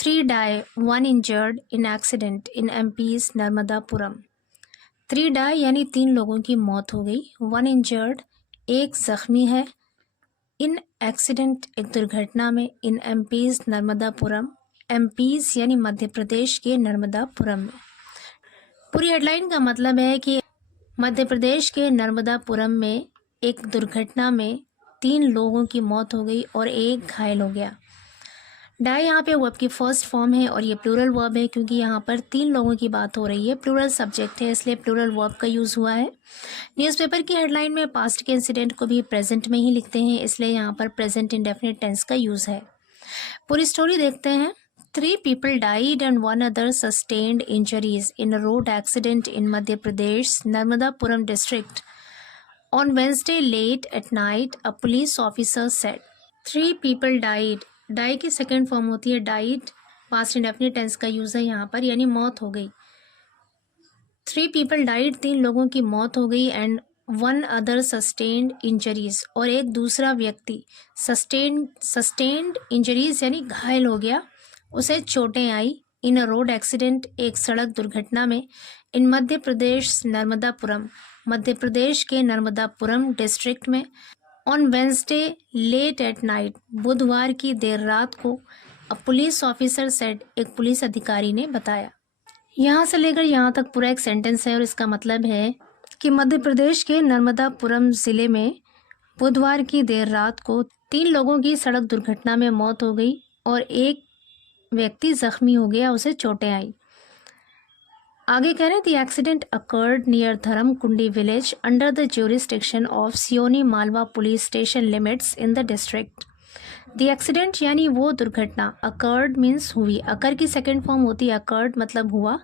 3 die, 1 injured in accident in MP's Narmadapuram. 3 die यानी 3 लोगों की मौत हो गई, 1 injured एक जख्मी है, इन एक्सीडेंट एक दुर्घटना में, इन MP's नर्मदापुरम, MP's यानी मध्य प्रदेश के नर्मदापुरम में। पूरी हेडलाइन का मतलब है कि मध्य प्रदेश के नर्मदापुरम में एक दुर्घटना में 3 लोगों की मौत हो गई और एक घायल हो गया। डाई यहाँ पे वर्ब की फर्स्ट फॉर्म है और ये प्लूरल वर्ब है क्योंकि यहाँ पर 3 लोगों की बात हो रही है, प्लूरल सब्जेक्ट है इसलिए प्लूरल वर्ब का यूज़ हुआ है। न्यूज़पेपर की हेडलाइन में पास्ट के इंसिडेंट को भी प्रेजेंट में ही लिखते हैं इसलिए यहाँ पर प्रेजेंट इंडेफिनिट टेंस का यूज़ है। पूरी स्टोरी देखते हैं। 3 people died and 1 other sustained injuries in a road accident in Madhya Pradesh, Narmadapuram district. On Wednesday late at night, a police officer said. 3 people died. Die की second form होती है died, past indefinite tense का use है यहाँ पर, यानी मौत हो गई। 3 people died, 3 लोगों की मौत हो गई, एंड 1 other sustained injuries और एक दूसरा व्यक्ति sustained injuries यानी घायल हो गया, उसे चोटें आई। इन अ रोड एक्सीडेंट एक सड़क दुर्घटना में, इन मध्य प्रदेश नर्मदापुरम मध्य प्रदेश के नर्मदापुरम डिस्ट्रिक्ट में, on Wednesday late at night बुधवार की देर रात को, अ पुलिस ऑफिसर सेड एक पुलिस अधिकारी ने बताया। यहाँ से लेकर यहाँ तक पूरा एक सेंटेंस है और इसका मतलब है कि मध्य प्रदेश के नर्मदापुरम ज़िले में बुधवार की देर रात को 3 लोगों की सड़क दुर्घटना में मौत हो गई और एक व्यक्ति जख्मी हो गया, उसे चोटें आई। आगे कह रहे हैं द एक्सीडेंट अकर्ड नियर धर्म कुंडी village under the jurisdiction of Seoni Malwa police station limits in the district. The accident यानी वो दुर्घटना, अकर्ड मीन्स हुई, अकर की सेकेंड फॉर्म होती है अकर्ड मतलब हुआ,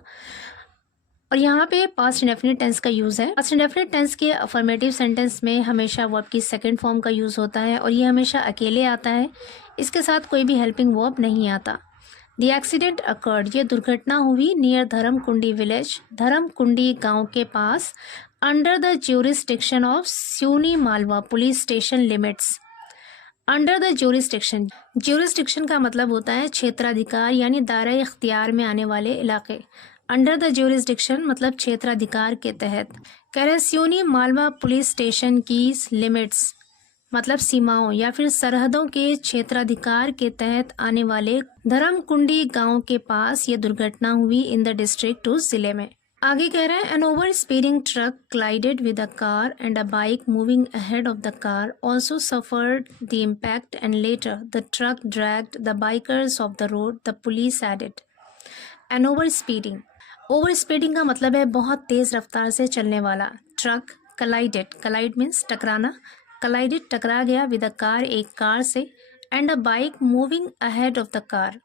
और यहाँ पे पास्ट इंडेफिनिट टेंस का यूज़ है। पास्ट इंडेफिनिट टेंस के अफर्मेटिव सेंटेंस में हमेशा वर्ब की सेकेंड फॉर्म का यूज़ होता है और ये हमेशा अकेले आता है, इसके साथ कोई भी हेल्पिंग वर्ब नहीं आता। द एक्सीडेंट अकर्ड ये दुर्घटना हुई नियर धर्म कुंडी विलेज धर्म कुंडी गांव के पास, under the jurisdiction of Seoni Malwa police station limits. Under the jurisdiction का मतलब होता है क्षेत्राधिकार यानी दायरा इख्तियार में आने वाले इलाके। अंडर द ज्यूरिसडिक्शन मतलब क्षेत्राधिकार के तहत। कह रहे सियोनी मालवा पुलिस स्टेशन की लिमिट्स मतलब सीमाओं या फिर सरहदों के क्षेत्राधिकार के तहत आने वाले धर्मकुंडी गांव के पास ये दुर्घटना हुई इन द डिस्ट्रिक्ट उस जिले में। आगे कह रहे हैं an over speeding truck collided with a car and a bike moving ahead of the car also suffered the impact and later the truck dragged the bikers off the road, the police added. An over speeding का मतलब है बहुत तेज रफ्तार से चलने वाला। Truck कलाइड means टकराना, कलाइडेड टकरा गया, विद अ कार एक कार से, and a bike moving ahead of the car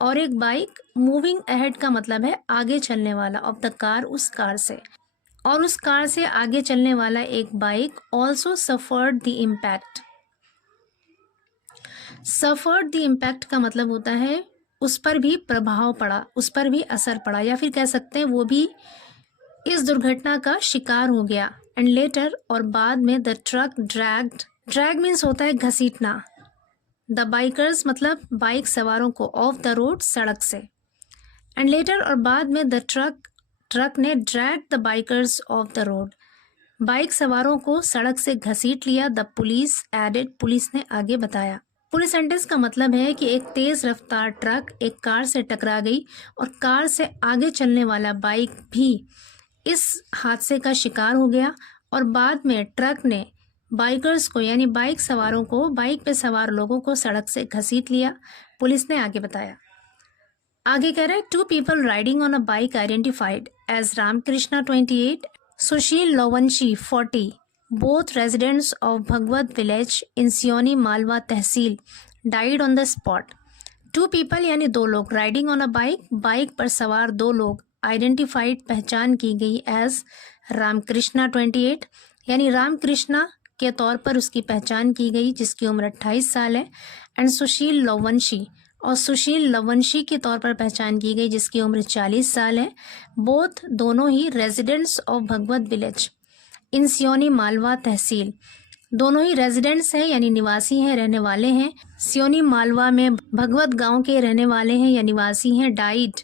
और एक बाइक मूविंग अहेड का मतलब है आगे चलने वाला, ऑफ द कार उस कार से, और उस कार से आगे चलने वाला एक bike also suffered the impact. Suffered the impact का मतलब होता है उस पर भी प्रभाव पड़ा, उस पर भी असर पड़ा, या फिर कह सकते हैं वो भी इस दुर्घटना का शिकार हो गया। एंड लेटर और बाद में द ट्रक ड्रैग मीन्स होता है घसीटना, द बाइकर्स मतलब बाइक सवारों को, ऑफ द रोड सड़क से। एंड लेटर और बाद में द ट्रक ने drag the bikers off the road bike सवारों को सड़क से घसीट लिया। द पुलिस एडेड पुलिस ने आगे बताया। पूरे सेंटेंस का मतलब है कि एक तेज रफ्तार ट्रक एक कार से टकरा गई और कार से आगे चलने वाला बाइक भी इस हादसे का शिकार हो गया और बाद में ट्रक ने बाइकर्स को यानी बाइक सवारों को, बाइक पे सवार लोगों को सड़क से घसीट लिया, पुलिस ने आगे बताया। आगे कह रहे हैं 2 people riding on a bike identified as Ramkrishna 28, Sushil Lavanshi 40, both residents of Bhagwat village in Seoni Malwa tehsil died on the spot. 2 people यानी 2 लोग, राइडिंग ऑन अ बाइक पर सवार 2 लोग, आइडेंटिफाइड पहचान की गई एज रामकृष्णा 28 यानी रामकृष्णा के तौर पर उसकी पहचान की गई जिसकी उम्र 28 साल है, एंड सुशील लवंशी और सुशील लवंशी के तौर पर पहचान की गई जिसकी उम्र 40 साल है। बोथ दोनों ही residents of Bhagwat village in Seoni Malwa tehsil, दोनों ही रेजिडेंट्स हैं यानी निवासी हैं, रहने वाले हैं। सियोनी मालवा में भगवत गांव के रहने वाले हैं या निवासी हैं। डाइड,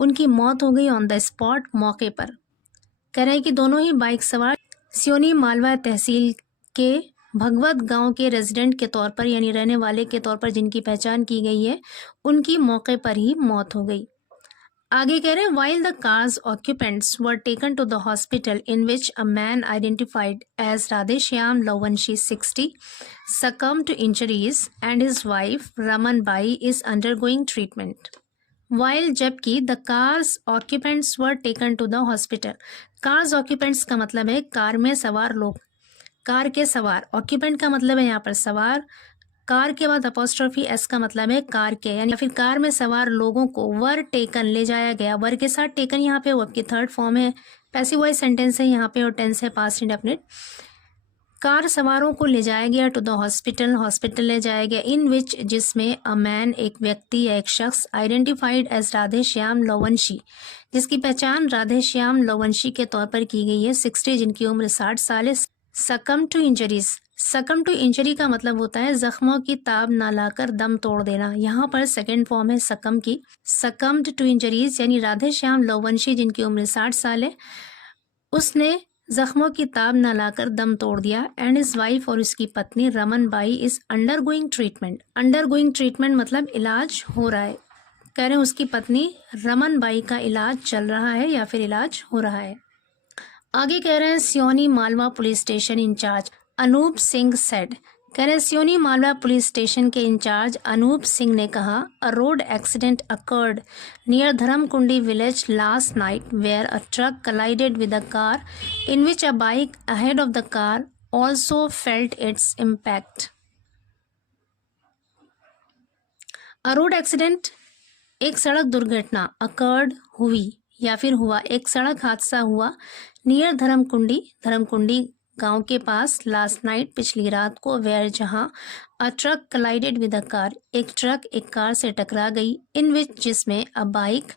उनकी मौत हो गई ऑन द स्पॉट, मौके पर। कह रहे हैं कि दोनों ही बाइक सवार सियोनी मालवा तहसील के भगवत गांव के रेजिडेंट के तौर पर यानी रहने वाले के तौर पर जिनकी पहचान की गई है, उनकी मौके पर ही मौत हो गई। आगे कह रहे हैं while the car's occupants were taken to the hospital in which a man identified as Radheshyam Lawanshi 60 succumbed to injuries and his wife Raman Bai is undergoing treatment. While जबकि the car's occupants were taken to the hospital. Car's occupants का मतलब है car में सवार लोग, car के सवार। Occupant का मतलब है यहाँ पर सवार। कार के बाद अपोस्ट्रोफी एस का मतलब है कार के, यानी फिर कार में सवार लोगों को वर टेकन ले जाया गया। वर के साथ टेकन यहाँ पे वर्ब की थर्ड फॉर्म है, पैसिव वॉइस सेंटेंस है यहाँ पे और टेंस है पास्ट इंडेफिनिट। कार सवारों को ले जाया गया टू द हॉस्पिटल, हॉस्पिटल ले जाया गया। इन विच, जिसमें अ मैन, एक व्यक्ति या एक शख्स, आइडेंटिफाइड एज राधेश्याम लवंशी, जिसकी पहचान राधेश्याम लवंशी के तौर पर की गई है, 60, जिनकी उम्र 60 साल है। Succumb to injuries, succumb to injury का मतलब होता है जख्मों की ताब ना लाकर दम तोड़ देना। यहाँ पर सेकेंड फॉर्म है सकम की, सकम्ड टू इंजरीज, यानी राधेश्याम लवंशी जिनकी उम्र 60 साल है, उसने जख्मों की ताब ना लाकर दम तोड़ दिया। एंड हिज वाइफ, और उसकी पत्नी Raman by is under going treatment. Under going treatment मतलब इलाज हो रहा है। कह रहे हैं उसकी पत्नी रमन बाई का इलाज चल रहा है या फिर इलाज हो रहा है। आगे कह रहे हैं Seoni Malwa police station incharge Anoop Singh said, कह रहे हैं सियोनी मालवा पुलिस स्टेशन के इंचार्ज अनूप सिंह ने कहा, a road accident occurred near Dharmkundi village last night where a truck collided with a car in which a bike ahead of the car also felt its impact. A road accident, एक सड़क दुर्घटना, occurred, हुई या फिर हुआ, एक सड़क हादसा हुआ, नियर धर्मकुंडी, धर्मकुंडी गांव के पास, लास्ट नाइट, पिछली रात को, वेयर, जहां, अ truck collided with a car, एक ट्रक एक कार से टकरा गई, इन विच, जिसमें, अ बाइक,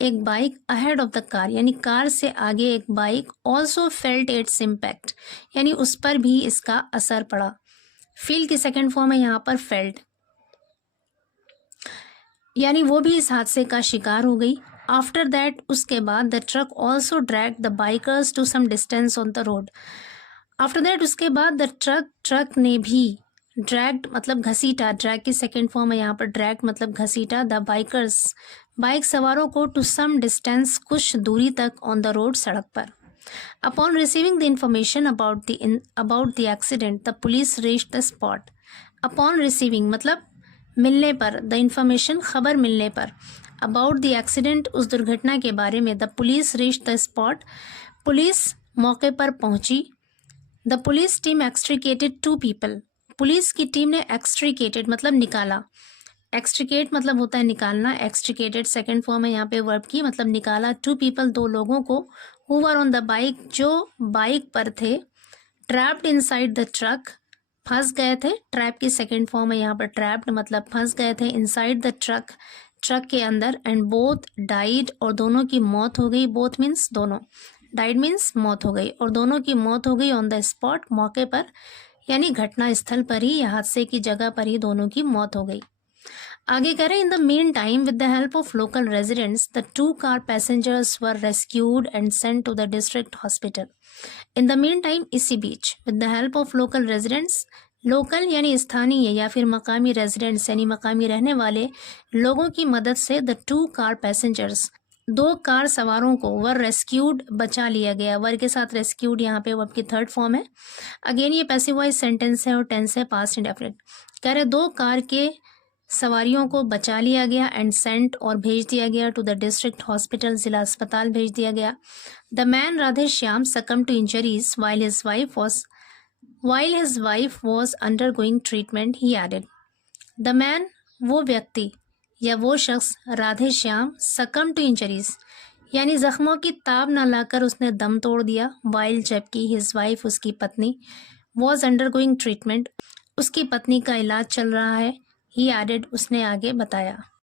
एक bike, ahead of the car, यानी कार से आगे एक bike, also felt its impact, यानी उस पर भी इसका असर पड़ा। फील की सेकेंड फॉर्म है यहाँ पर फेल्ट, यानी वो भी इस हादसे का शिकार हो गई। आफ्टर दैट, उसके बाद, the truck also dragged the bikers to some distance on the road. After that, उसके बाद, द ट्रक ने भी, ड्रैग्ड मतलब घसीटा, ड्रैग की सेकेंड फॉर्म है यहाँ पर ड्रैग्ड मतलब घसीटा, द बाइकर्स, बाइक सवारों को, टू सम डिस्टेंस, कुछ दूरी तक, ऑन द रोड, सड़क पर। Upon receiving the information about the accident, the police reached the spot. Upon receiving मतलब मिलने पर, द इंफॉर्मेशन खबर मिलने पर, अबाउट द एक्सीडेंट उस दुर्घटना के बारे में, the police reached the spot, police मौके पर पहुंची। The police team extricated 2 people, police की टीम ने एक्सट्रीकेटेड मतलब निकाला, एक्सट्रीकेट मतलब होता है निकालना, एक्सट्रीकेटेड सेकेंड फॉर्म है यहाँ पे वर्ब की, मतलब निकाला, 2 पीपल 2 लोगों को, who were on the bike, जो बाइक पर थे, ट्रैप्ड इनसाइड द ट्रक, फंस गए थे, ट्रैप की सेकेंड फॉर्म है यहाँ पर ट्रैप्ड मतलब फंस गए थे, इनसाइड द ट्रक, ट्रक के अंदर, एंड बोथ डाइड, और दोनों की मौत हो गई, बोथ मीन्स दोनों, डाइड मीन्स मौत हो गई, और दोनों की मौत हो गई ऑन द स्पॉट, मौके पर, यानी घटना स्थल पर ही या हादसे की जगह पर ही दोनों की मौत हो गई। आगे कह रहे हैं, in the meantime with the help of local residents the 2 car passengers were rescued and sent to the district hospital. In the meantime, इसी बीच, with the help of local residents, local यानी स्थानीय या फिर मकामी residents यानी मकामी रहने वाले लोगों की मदद से, द 2 कार पैसेंजर्स, 2 कार सवारों को, वर रेस्क्यूड बचा लिया गया, वर के साथ रेस्क्यूड यहाँ पे वर्ब की थर्ड फॉर्म है। अगेन ये पैसिव वॉइस सेंटेंस है और टेंस है पास्ट इंडेफिनिट। कह रहे 2 कार के सवारियों को बचा लिया गया, एंड सेंट और भेज दिया गया, टू द डिस्ट्रिक्ट हॉस्पिटल, जिला अस्पताल भेज दिया गया। The man Radheshyam succumb to injuries while his wife was undergoing treatment, he added. The man, वो व्यक्ति या वो शख्स, राधेश्याम, सकम टू इंजरीज यानी जख्मों की ताब न लाकर उसने दम तोड़ दिया, while जबकि, his wife उसकी पत्नी, was undergoing treatment उसकी पत्नी का इलाज चल रहा है, he added उसने आगे बताया।